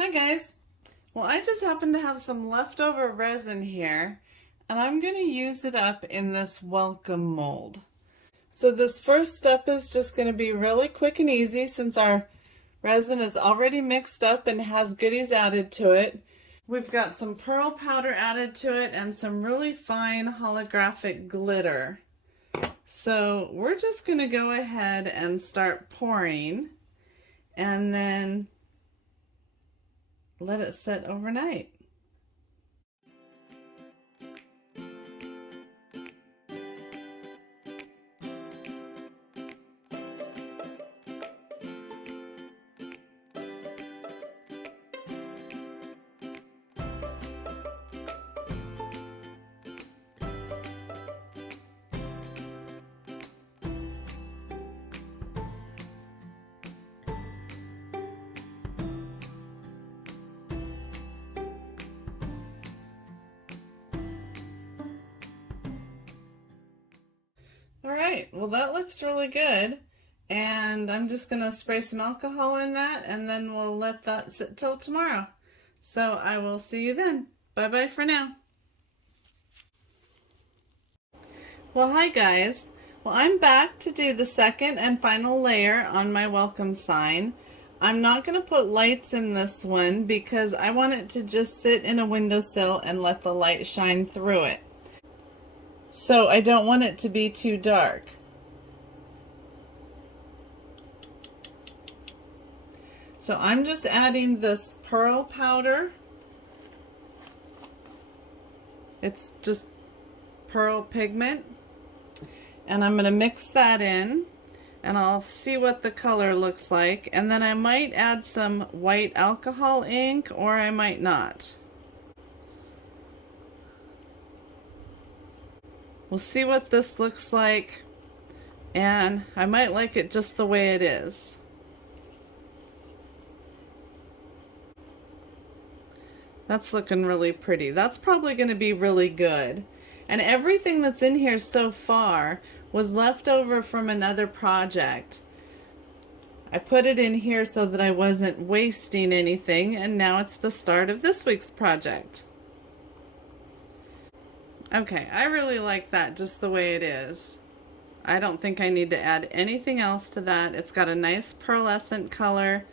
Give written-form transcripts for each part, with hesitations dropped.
Hi guys. Well, I just happen to have some leftover resin here, and I'm going to use it up in this welcome mold. So this first step is just going to be really quick and easy since our resin is already mixed up and has goodies added to it. We've got some pearl powder added to it and some really fine holographic glitter. So we're just going to go ahead and start pouring and then let it sit overnight. All right, well that looks really good. And I'm just gonna spray some alcohol in that and then we'll let that sit till tomorrow. So I will see you then. Bye-bye for now. Well, hi guys. Well, I'm back to do the second and final layer on my welcome sign. I'm not gonna put lights in this one because I want it to just sit in a windowsill and let the light shine through it. So I don't want it to be too dark. So I'm just adding this pearl powder. It's just pearl pigment. And I'm going to mix that in and I'll see what the color looks like. And then I might add some white alcohol ink or I might not. We'll see what this looks like, and I might like it just the way it is. That's looking really pretty. That's probably going to be really good. And everything that's in here so far was left over from another project. I put it in here so that I wasn't wasting anything, and now it's the start of this week's project. Okay, I really like that just the way it is. I don't think I need to add anything else to that. It's got a nice pearlescent color.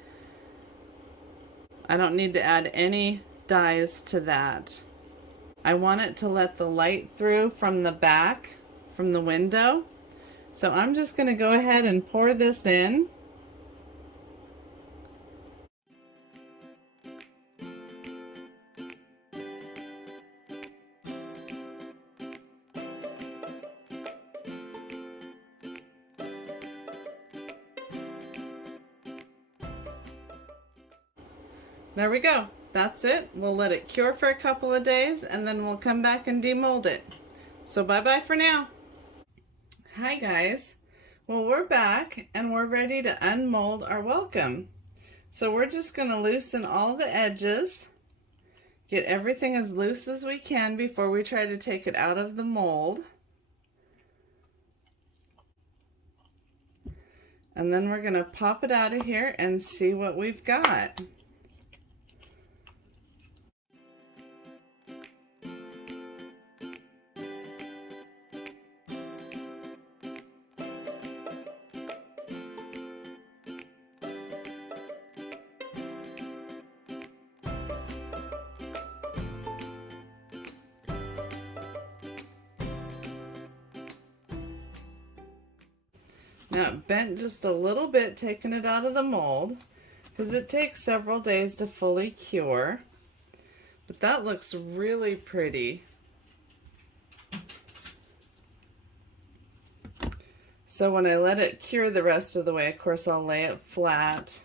I don't need to add any dyes to that. I want it to let the light through from the back, from the window. So I'm just going to go ahead and pour this in. There we go. That's it. We'll let it cure for a couple of days and then we'll come back and demold it. So bye-bye for now. Hi guys. Well, we're back and we're ready to unmold our welcome. So we're just going to loosen all the edges, get everything as loose as we can before we try to take it out of the mold. And then we're going to pop it out of here and see what we've got. Now it bent just a little bit taking it out of the mold because it takes several days to fully cure. But that looks really pretty. So when I let it cure the rest of the way, of course, I'll lay it flat.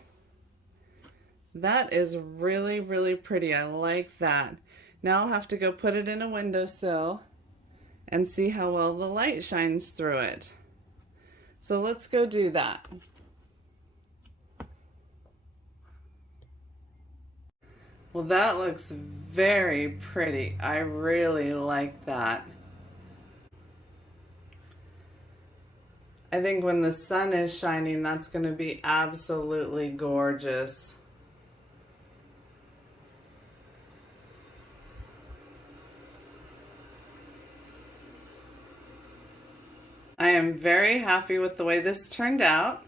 That is really, really pretty. I like that. Now I'll have to go put it in a windowsill and see how well the light shines through it. So let's go do that. Well, that looks very pretty. I really like that. I think when the sun is shining, that's going to be absolutely gorgeous. am very happy with the way this turned out,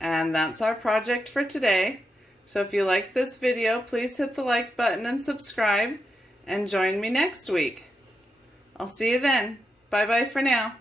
and that's our project for today. So if you like this video, please hit the like button and subscribe, and join me next week. I'll see you then. Bye bye for now.